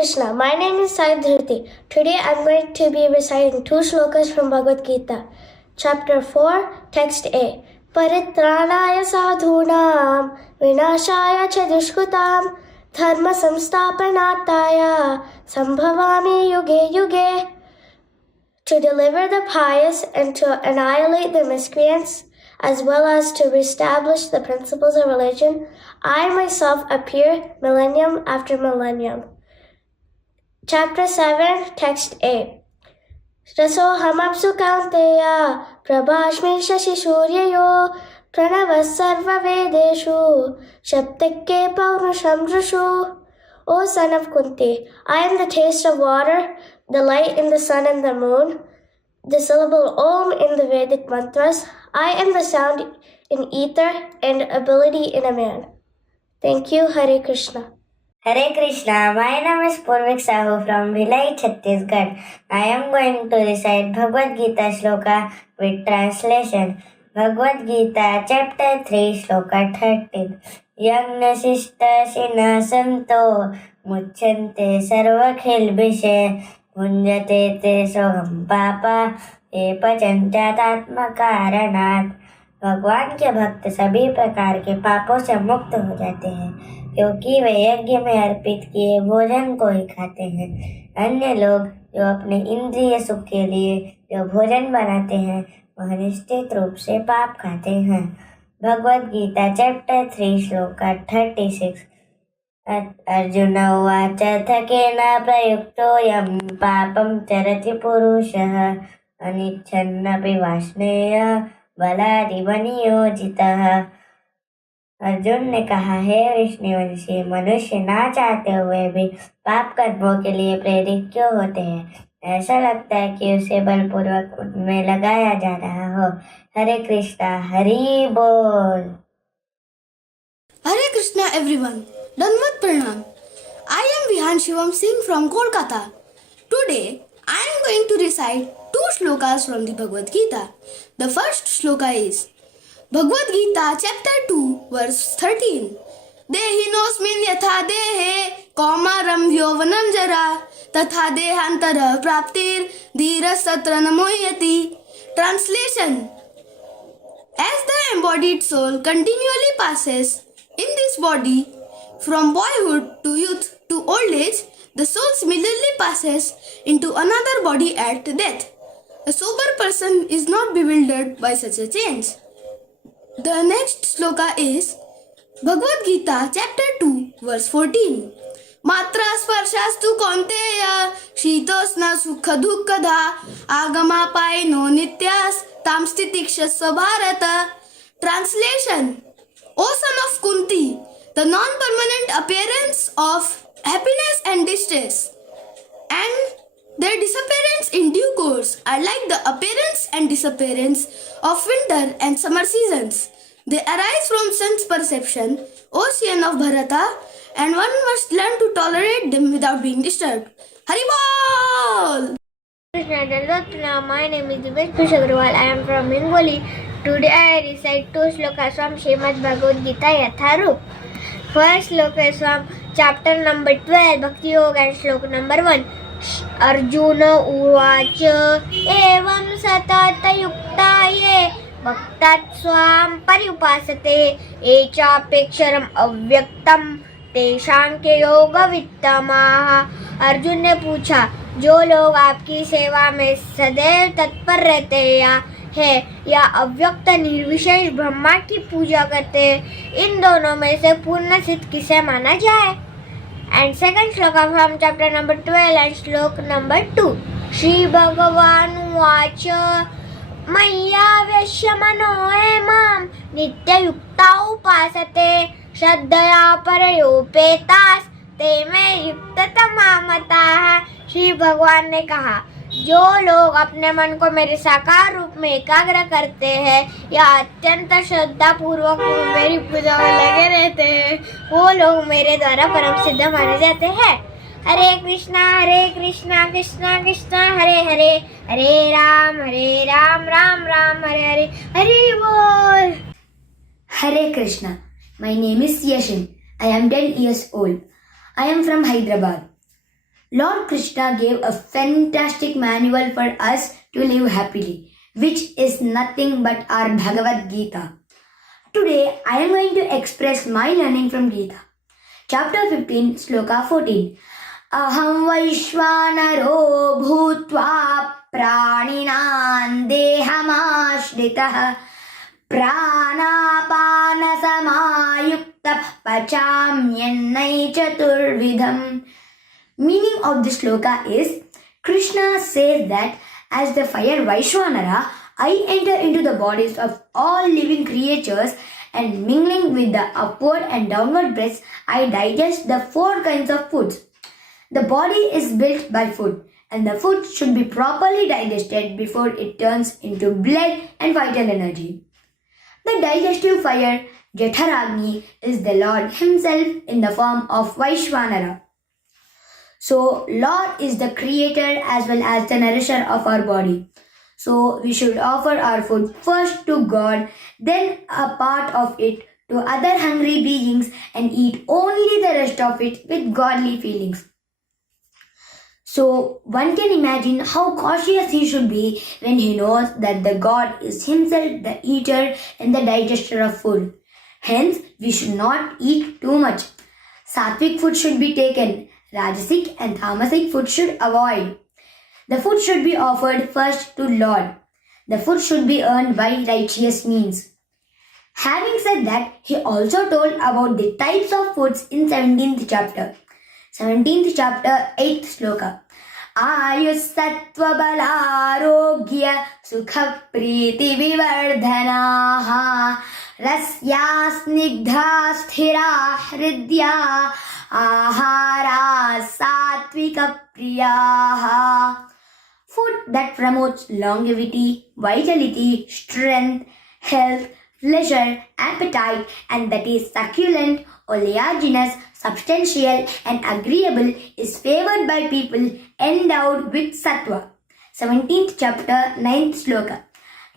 Krishna, my name is Sai Dhriti. Today I am going to be reciting 2 shlokas from Bhagavad Gita. Chapter 4, Text A. Paritranaya sadhunam, vinashaya cha dushkutam, dharma samsthapanataya, sambhavami yuge yuge. To deliver the pious and to annihilate the miscreants, as well as to reestablish the principles of religion, I myself appear millennium after millennium. Chapter 7, Text A. Rasohamapsu kaunteya, prabhashmi shashi suryayo, pranavas sarva vedeshu, shaptakke paurusham drishu. O son of Kunti, I am the taste of water, the light in the sun and the moon, the syllable Om in the Vedic mantras. I am the sound in ether and ability in a man. Thank you, Hare Krishna. Hare Krishna, my name is Purvik Sahu from Bhilai, Chhattisgarh. I am going to recite Bhagavad Gita Shloka with translation. Bhagavad Gita, Chapter 3, Shloka 13. Yagna Shishta Shina Santo Mucchante Sarva Khilbishe Punjate Te Soham Papa ए पचंचात्म कारणात्। भगवान के भक्त सभी प्रकार के पापों से मुक्त हो जाते हैं क्योंकि वे यज्ञ में अर्पित किए भोजन को ही खाते हैं। अन्य लोग जो अपने इंद्रिय सुख के लिए जो भोजन बनाते हैं वह निश्चित रूप से पाप खाते हैं। भगवद गीता चैप्टर 3 श्लोका 36। अर्जुन उवाच थकेन प्रयुक्तोऽयं पापं चरति पुरुषः अनिच्छन्नपि वाष्णेय बलादिव नियोजितः। अर्जुन ने कहा, हे विष्णुवंशी, मनुष्य ना चाहते हुए भी पाप कर्मों के लिए प्रेरित क्यों होते हैं? ऐसा लगता है कि उसे बलपूर्वक उनमें लगाया जा रहा हो। हरे कृष्णा, हरि बोल। Hare Krishna everyone, Dandavat Pranam. I am Vihan Shivam Singh from Kolkata. Today I am going to recite 2 shlokas from the Bhagavad Gita. The first shloka is Bhagavad Gita chapter 2 verse 13. Dehinosmin yatha dehe kaumaram yovanam jara tatha dehantara praptir dhira satra namoyati. Translation: as the embodied soul continually passes in this body from boyhood to youth to old age, the soul similarly passes into another body at death. A sober person is not bewildered by such a change. The next sloka is Bhagavad Gita chapter 2 verse 14. Matra sparshastu kaunteya shitosna sukha dukkadha agama paino nityas tam stitikshasva bharata. Translation: O son of Kunti, the non-permanent appearance of happiness and distress and their disappearance in due course are like the appearance and disappearance of winter and summer seasons. They arise from sense perception, ocean of Bharata, and one must learn to tolerate them without being disturbed. Haribol! Krishna Dandavat, my name is Divesh Agrawal. I am from Bengali. Today I recite 2 shlokas from Srimad Bhagavad Gita Yatharup. First shloka is from chapter number 12, Bhakti Yoga, and shloka number 1. Arjuna uvacha evam satatayuktaye bhaktat swam paripasate echapeksharam avyaktam तेषांके योग वित्तमाः। अर्जुन ने पूछा, जो लोग आपकी सेवा में सदैव तत्पर रहते हैं या अव्यक्त निर्विशेष ब्रह्मा की पूजा करते हैं, इन दोनों में से पूर्ण सिद्ध किसे माना जाए? And second shloka from chapter number 12 and श्लोक number 2. श्री भगवान उवाच मय्या व्यस्य मनो मां नित्ययुक्ता उपासते श्रद्धया परयोपेतास ते में युक्ततमा मताः। श्री भगवान ने कहा, जो लोग अपने मन को मेरे साकार रूप में एकाग्र करते हैं या अत्यंत श्रद्धा पूर्वक मेरी पूजा में लगे रहते हैं, वो लोग मेरे द्वारा परम सिद्ध माने जाते हैं। हरे कृष्णा कृष्णा कृष्णा हरे हरे, हरे राम राम राम हरे हरे। हरि बोल। Hare Krishna. My name is Yashin. I am 10 years old. I am from Hyderabad. Lord Krishna gave a fantastic manual for us to live happily, which is nothing but our Bhagavad Gita. Today, I am going to express my learning from Gita. Chapter 15, Sloka 14. Aham Vaishvanaro Bhutva Praninan Dehamashritah Pranapanasamaayukta Pachamyannai Chaturvidham. Meaning of the sloka is, Krishna says that as the fire Vaishvanara, I enter into the bodies of all living creatures and mingling with the upward and downward breaths, I digest the 4 kinds of foods. The body is built by food, and the food should be properly digested before it turns into blood and vital energy. The digestive fire, Jatharagni, is the Lord himself in the form of Vaishvanara. So, Lord is the creator as well as the nourisher of our body. So, we should offer our food first to God, then a part of it to other hungry beings, and eat only the rest of it with godly feelings. So, one can imagine how cautious he should be when he knows that the God is himself the eater and the digester of food. Hence, we should not eat too much. Sattvic food should be taken. Rajasic and Tamasic food should avoid. The food should be offered first to Lord. The food should be earned by righteous means. Having said that, he also told about the types of foods in 17th chapter. 17th chapter, 8th sloka. Ayus sattva balarogya sukha priti vivardhanaha rasya snigdha sthira hridya ahara satvika priyaha. Food that promotes longevity, vitality, strength, health, pleasure, appetite, and that is succulent, oleaginous, substantial, and agreeable is favored by people endowed with sattva. 17th chapter, 9th sloka.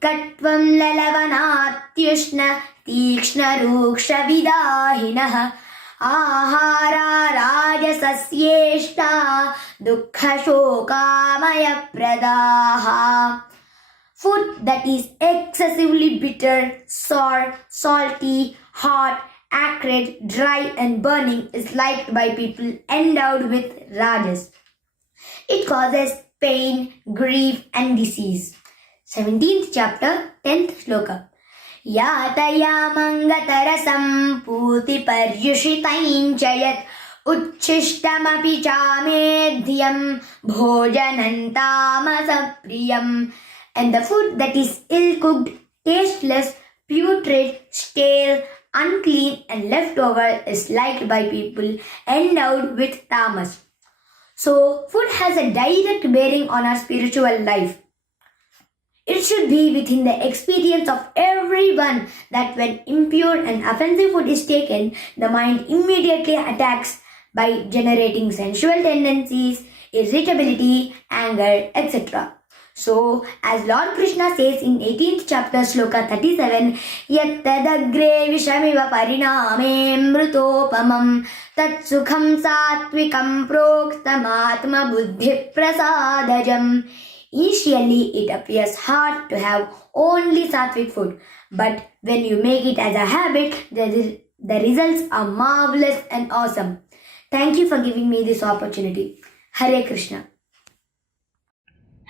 Katvam lalavanatyushna tikshna ruksha vidahinah ahara rajasasyeshta dukkha shokamaya pradaha. Food that is excessively bitter, sour, salty, hot, acrid, dry, and burning is liked by people endowed with rajas. It causes pain, grief, and disease. 17th chapter, 10th sloka. Yataya mangatarasam puti paryushitaim chayat uchishtam chamedhyam bhojanantamasa And the food that is ill-cooked, tasteless, putrid, stale, unclean, and left over is liked by people endowed with tamas. So, food has a direct bearing on our spiritual life. It should be within the experience of everyone that when impure and offensive food is taken, the mind immediately attacks by generating sensual tendencies, irritability, anger, etc. So, as Lord Krishna says in 18th chapter, Sloka 37, Yattadagre vishamiva pariname mrutopamam tat sukham sattvikam proktamatma buddhi prasadajam. Initially, it appears hard to have only sattvic food, but when you make it as a habit, the results are marvelous and awesome. Thank you for giving me this opportunity. Hare Krishna.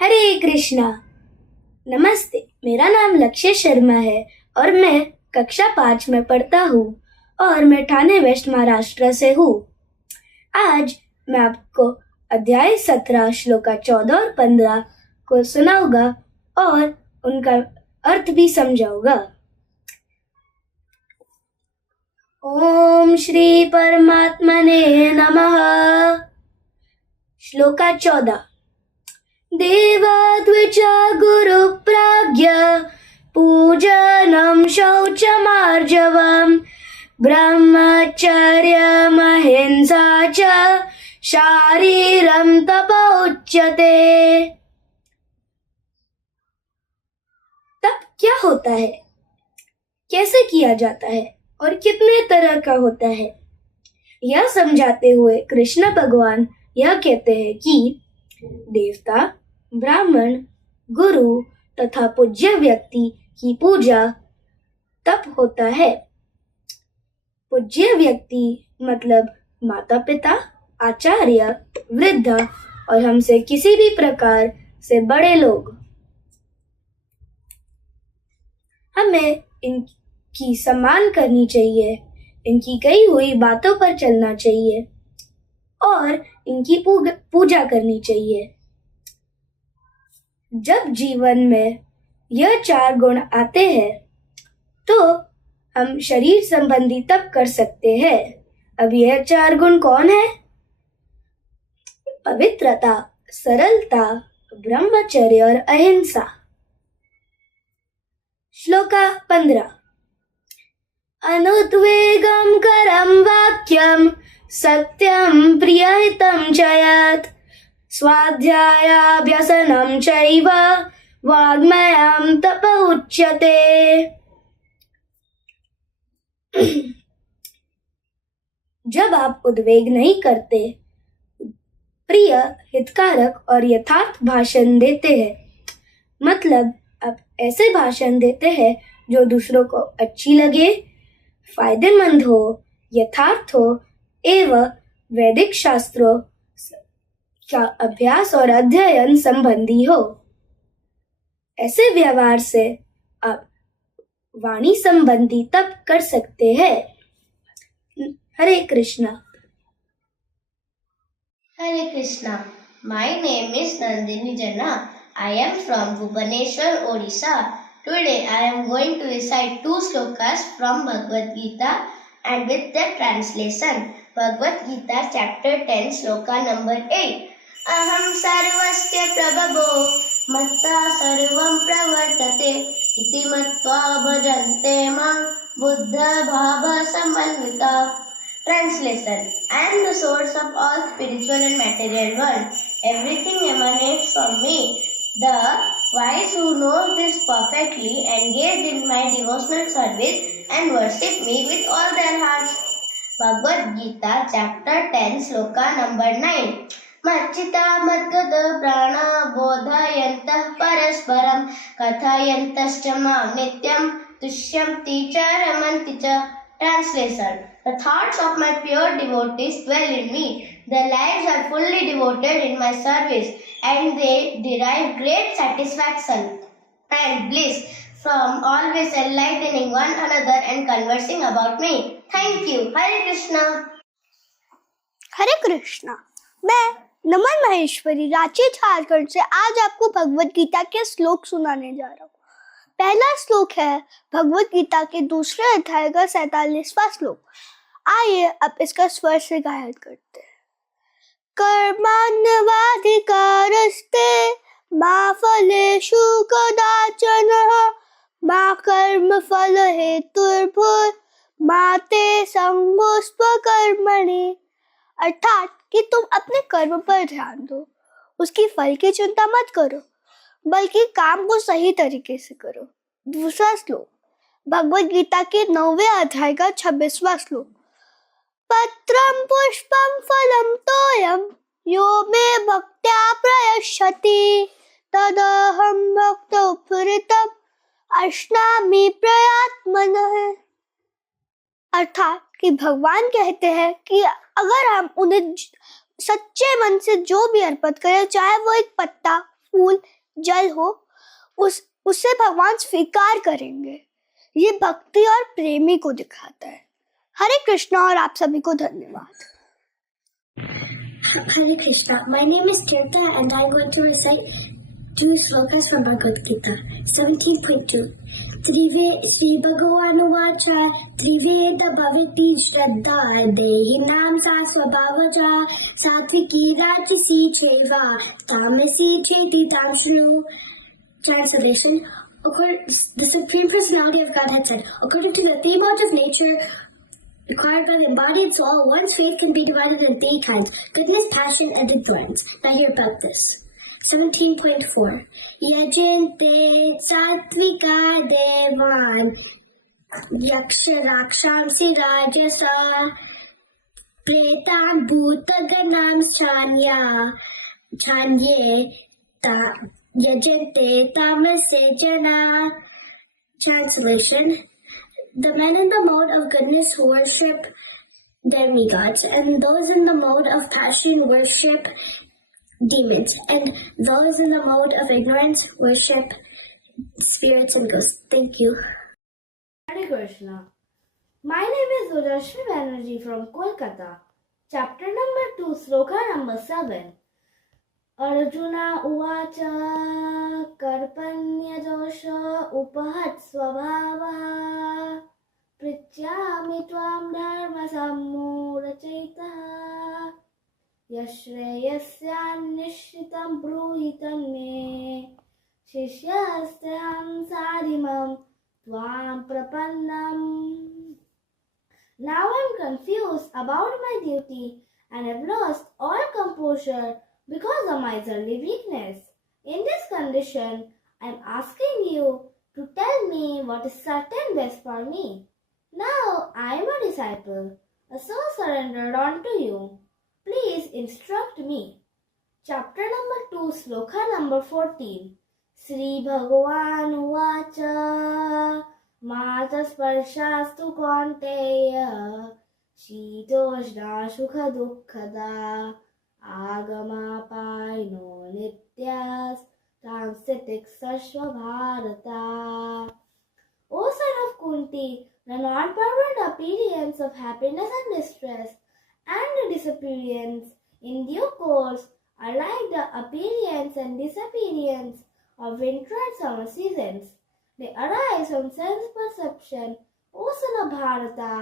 हरे कृष्णा। नमस्ते, मेरा नाम लक्ष्य शर्मा है और मैं कक्षा 5 में पढ़ता हूँ और मैं ठाणे वेस्ट महाराष्ट्र से हूँ। आज मैं आपको अध्याय 17 श्लोका 14 और 15 को सुनाऊंगा और उनका अर्थ भी समझाऊंगा। ओम श्री परमात्मने नमः। श्लोका 14। देवाद्विजा गुरुप्राज्ञ पूजनं शौचमार्जवम् ब्रह्मचर्यमहिंसा च शारीरं तप उच्यते। तप क्या होता है, कैसे किया जाता है और कितने तरह का होता है, यह समझाते हुए कृष्ण भगवान यह कहते हैं कि देवता, ब्राह्मण, गुरु तथा पूज्य व्यक्ति की पूजा तब होता है। पूज्य व्यक्ति मतलब माता पिता, आचार्य, वृद्ध और हमसे किसी भी प्रकार से बड़े लोग। हमें इनकी सम्मान करनी चाहिए, इनकी कही हुई बातों पर चलना चाहिए और इनकी पूजा करनी चाहिए। जब जीवन में यह 4 गुण आते हैं तो हम शरीर संबंधी तप कर सकते हैं। अब यह 4 गुण कौन है? पवित्रता, सरलता, ब्रह्मचर्य और अहिंसा। श्लोका 15। अनुद्वेगं करं वाक्यं सत्यं प्रियहितं च यत् स्वाध्यायाभ्यसनं चैव वाङ्मयं तप उच्यते। जब आप उद्वेग नहीं करते, प्रिय, हितकारक और यथार्थ भाषण देते हैं, मतलब आप ऐसे भाषण देते हैं जो दूसरों को अच्छी लगे, फायदेमंद हो, यथार्थ हो एवं वैदिक शास्त्रों का अभ्यास और अध्ययन संबंधी हो। ऐसे व्यवहार से आप वाणी संबंधी तप कर सकते हैं। हरे Krishna. Hare Krishna. My name is Nandini Jana. I am from Bhubaneswar, Odisha. Today I am going to recite 2 slokas from Bhagavad Gita and with the translation. Bhagavad Gita chapter 10 sloka number 8. Aham sarvasya prabhavo matta sarvam pravartate iti matva bhajante mam buddha bhava samanvita. Translation. I am the source of all spiritual and material world. Everything emanates from me. The wise who know this perfectly engage in my devotional service and worship me with all their hearts. Bhagavad Gita chapter 10 sloka number 9. Machita madgada prana bodhayantah parasparam kathayantascha mam nityam tushyanti cha ramanti cha. Translation. The thoughts of my pure devotees dwell in me. Their lives are fully devoted in my service and they derive great satisfaction and bliss from always enlightening one another and conversing about me. Thank you. Hare Krishna. हरे कृष्णा। मैं नमन महेश्वरी रांची झारखंड से आज आपको भगवत गीता के श्लोक सुनाने जा रहा हूँ। पहला श्लोक है भगवत गीता के 2 अध्याय का 47वां श्लोक। आइए अब इसका स्वर से गायन करते हैं। कर्मण्यवाधिकारस्ते मा फलेषु कदाचन मा कर्मफल हेतुर्भुर् मा ते संगोऽस्त्व कर्मणि। अर्थात कि तुम अपने कर्म पर ध्यान दो, उसकी फल की चिंता मत करो, बल्कि काम को सही तरीके से करो। दूसरा श्लोक भगवत गीता के 9वें अध्याय का 26वां श्लोक। पत्रं पुष्पं फलं तोयं यो मे भक्त्या प्रयच्छति तदहं भक्तो पुरितम् अश्नामि प्रयात्मनः। अर्थात कि भगवान कहते हैं कि अगर हम उन्हें सच्चे मन से जो भी अर्पित करें, चाहे वो एक पत्ता, फूल, जल हो, उससे भगवान स्वीकार करेंगे। ये भक्ति और प्रेमी को दिखाता है। हरे कृष्णा और आप सभी को धन्यवाद। Hare Krishna. My name is Tirtha and I'm going to recite 2 slokas from Bhagavad Gita. 17.2. Trive Shri Bhagawanuvacha Triveda Bhavati Shraddha Dehinam Sa Swabhavaja Satviki Rajasi Cheva Tamasi Cheti Tamshlu. Translation. The Supreme Personality of Godhead said, according to the 3 modes of nature required by the embodied soul, one's faith can be divided in 3 kinds: goodness, passion, and endurance. Now hear about this. 17.4. Yajante satvika devan yaksha rakshamsi rajasa प्रेतान् भूतगणां ता यजन्ते तामसे जना. Translation: the men in the mode of goodness worship demigods, and those in the mode of passion worship demons, and those in the mode of ignorance worship spirits and ghosts. Thank you. Hare Krishna. My name is Urashmi Banerjee from Kolkata. Chapter number 2, Sloka number 7. Arjuna uvacha karpanyadosha upahat svabhavaha prithyami tvam dharma sammurachayitaha yashreyasyan nishritam bruhitam me shishyastam sadimam tvam prapannam. Now I am confused about my duty and have lost all composure because of my miserly weakness. In this condition, I am asking you to tell me what is certain best for me. Now I am a disciple, a soul surrendered unto you. Please instruct me. Chapter number 2, Sloka number 14. Sri Bhagavan Uvacha Matasparshastu Kaunteya Shitoshna Sukha Dukkhada Agamapaino Nityas Transitik Sashva Bharata. O son of Kunti, the non-permanent appearance of happiness and distress and the disappearance in due course are like the appearance and disappearance of winter and summer seasons. They arise from sense perception, O son of Bharata,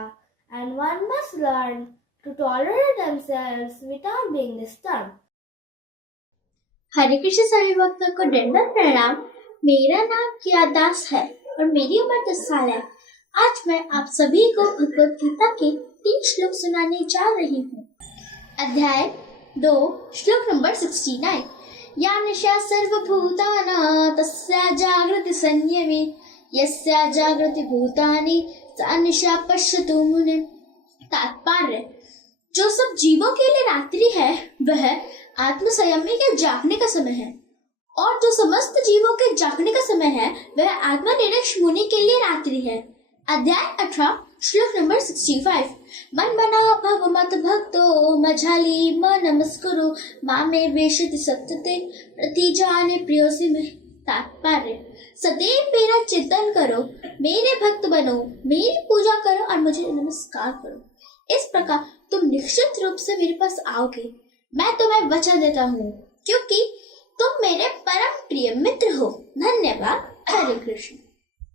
and one must learn to tolerate themselves without being disturbed. हरे कृष्ण सभी भक्तों को दंडवत प्रणाम। मेरा नाम किया दास है और मेरी उम्र 10 साल है। आज मैं आप सभी को भगवत गीता के 3 श्लोक सुनाने जा रही हूँ। अध्याय 2 श्लोक नंबर 69। या निशा सर्वभूताना तस्या जागृति संयमे यस्या जागृति भूतानि सा निशा पश्यतु मुने। तात्पर्य: जो सब जीवों के लिए रात्रि है वह आत्म संयमी के जागने का समय है, और जो समस्त जीवों के जागने का समय है वह आत्मनिरीक्ष मुनि के लिए रात्रि है। अध्याय 18 श्लोक नंबर 65। मन मना भव मत भक्तो मझाली म नमस्कुरु मामे वेशति सत्यते प्रति जाने प्रियोसी में। तात्पर्य: सदैव मेरा चिंतन करो, मेरे भक्त बनो, मेरी पूजा करो और मुझे नमस्कार करो। इस प्रकार तुम निश्चित रूप से मेरे पास आओगे। मैं तुम्हें वचन देता हूँ क्योंकि तुम मेरे परम प्रिय मित्र हो। धन्यवाद। हरे Krishna.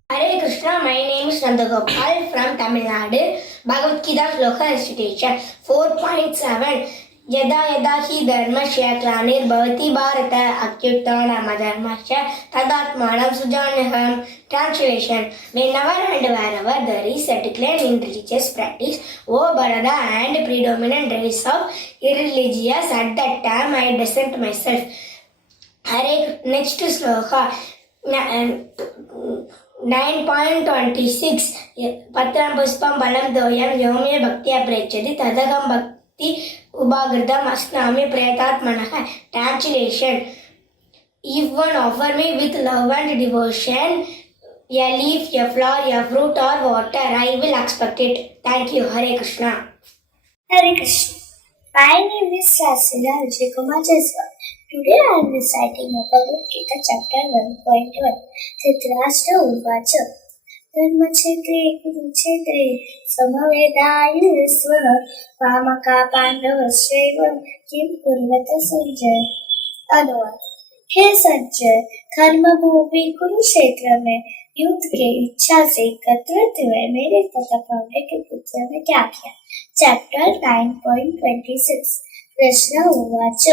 Hare Krishna, my name is Nandagopal from Tamil Nadu. Bhagavad Gita Sloka Recitation 4.7. Yada yada hi dharmasya glanirvavati bharata akyuttama dharmasya tadatmanam sujanaham. Translation: whenever and wherever there is a decline in religious practice, O Bharata, and predominant race of irreligious, at that time I dissent myself. Next sloka 9.26. Patram puspam balam doyam yome bhaktiya prechati tadagam bhakti ubagridam asnami pretatmanah. Translation: if one offer me with love and devotion a leaf, a flower, a fruit or water, I will expect it. Thank you. Hare Krishna. Hare Krishna. My name is Sasila Vijay Kumar Jaiswal. Today I am reciting Bhagavad Gita chapter 1.1. Dhritarashtra Uvacha Dharma Kshetre Kurukshetre Samaveda Vamaka Pandavasreva Kim Kurvata Sanjay. अनुवाद: हे संजय, धर्म भूमि कुरुक्षेत्र में युद्ध के इच्छा से एकत्रित हुए मेरे तथा पांडे के पुत्र ने क्या किया। चैप्टर 9.26 कृष्ण उवाच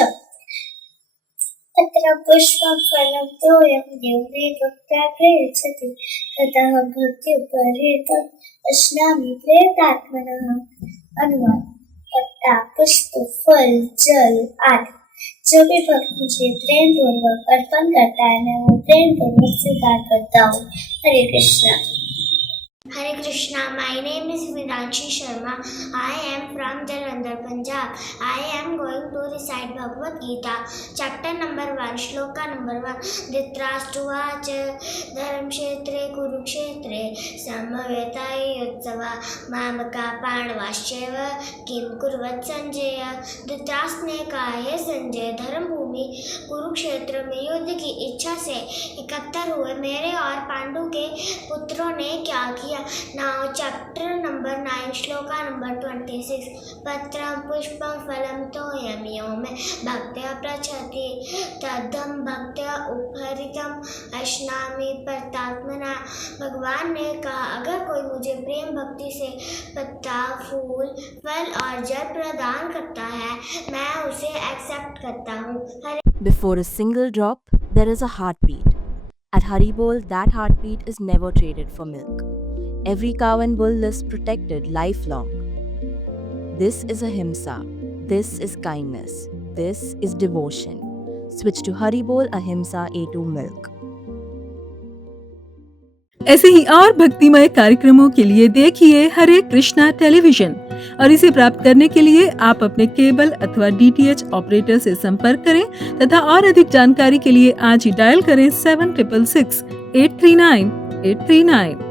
तत्र पुष्पं फलं तोयं देवमे भक्त्या प्रयच्छति ततः भक्त्युपहृतम् अश्नामि प्रेतात्मनः। अनुवाद: पत्ता, पुष्प, फल, जल आदि जो भी भक्त मुझे प्रेम पूर्वक अर्पण करता है मैं वो प्रेम पूर्वक स्वीकार करता हूँ। हरे Krishna. Hare Krishna, my name is Vidanshi Sharma. I am from Jalandhar, Punjab. I am going to recite Bhagavad Gita, chapter number 1, shloka number 1. Dhritarashtracha Dharamkshetre Kurukshetre Samavetayotsava Mamaka Pandavascheva Kim Kurvat Sanjaya. Dhritarashtra ने कहा, हे संजय, धर्म भूमि कुरुक्षेत्र में युद्ध की इच्छा से इकट्ठा हुए मेरे और पांडु के पुत्रों ने क्या किया। Now chapter number 9 shloka number 26. पत्रम पुष्पम फलम तोयम यो में भक्त्या प्रचति तद्धम भक्त्या उपहरितम अश्नामि परतात्मना. भगवान ने कहा, अगर कोई मुझे प्रेम भक्ति से पत्ता, फूल, फल और जल प्रदान करता है, मैं उसे एक्सेप्ट करता हूँ. Before a single drop, there is a heartbeat. At Haribol, that heartbeat is never traded for milk. Every cow and bull lives protected lifelong. This is ahimsa. This is kindness. This is devotion. Switch to Haribol Ahimsa A2 Milk. ऐसे ही और भक्तिमय कार्यक्रमों के लिए देखिए हरे Krishna television और इसे प्राप्त करने के लिए आप अपने केबल अथवा DTH ऑपरेटर से संपर्क करें तथा और अधिक जानकारी के लिए आज ही डायल करें 7666 839 839।